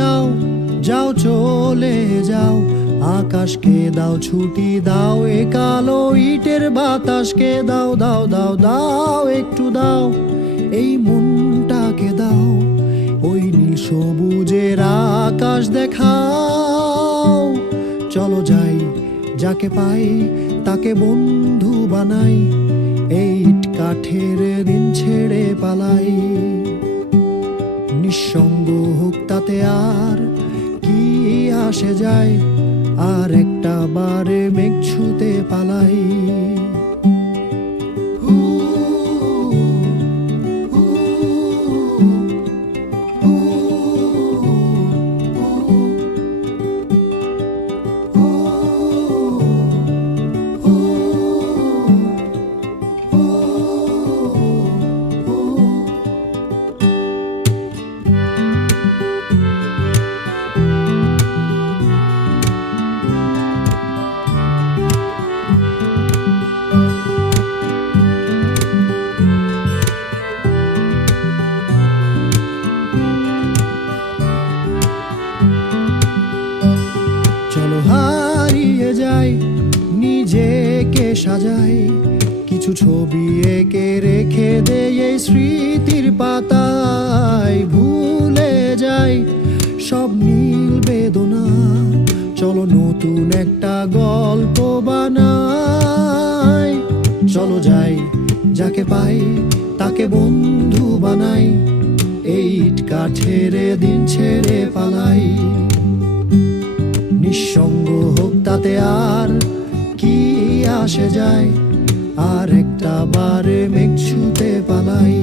নাও, যাও চলে যাও, আকাশকে দাও ছুটি দাও, এ কালো ইটের বাতাসকে দাও দাও দাও দাও একটু দাও, এই মনটাকে দাও, ওই নীল সবুজের আকাশ দেখাও। চলো যাই, যাকে পাই তাকে বন্ধু বানাই, এই ইট কাঠের দিন ছেড়ে পালাই। নিঃসঙ্গ হোক তাতে আর কি আসে যায়, আর একটা বারে মেঘ ছুতে পালাই। চলো হারিয়ে যাই, নিজেকে সাজাই, কিছু ছবি এঁকে রেখে দেই এই স্মৃতির পাতায়। ভুলে যাই সব নীল বেদনা, চলো নতুন একটা গল্প বানাই। চলো যাই, যাকে পাই তাকে বন্ধু বানাই, এই ইট কাঠের দিন ছেড়ে পালাই। নিঃসঙ্গ হোক তাতে আর কি আসে যায়, আর একটা বারে মেঘ ছুতে পালাই।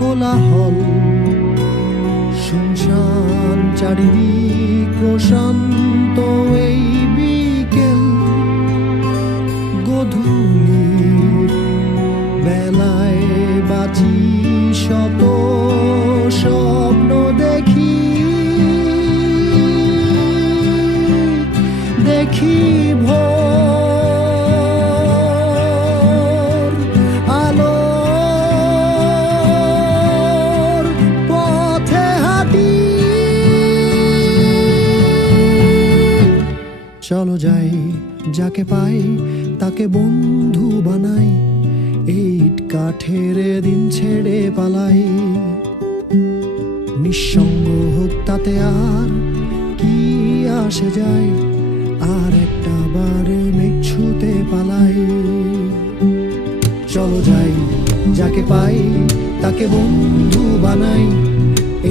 কোলাহল শুনশান চারিদিক, প্রশান্ত এই বিকেল, গধূলির বেলায় বাঁচি শত স্বপ্ন দেখি, দেখি ভোর আলোর পথে হাঁটি। চলো যাই, যাকে পাই তাকে বন্ধু বানাই, এই ইট কাঠের দিন ছেড়ে পালাই। নিঃসঙ্গ হোক তাতে আর কি আসে যায়, আর একটা বারে মেঘ ছুতে পালাই। চলো যাই, যাকে পাই তাকে বন্ধু বানাই,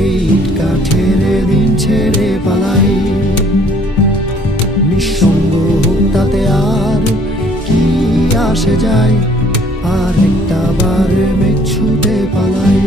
এই ইট কাঠের দিন ছেড়ে পালাই। নিঃসঙ্গ হোক তাতে আর কি আসে যায়, আর একটা বারে মেঘ ছুতে পালাই।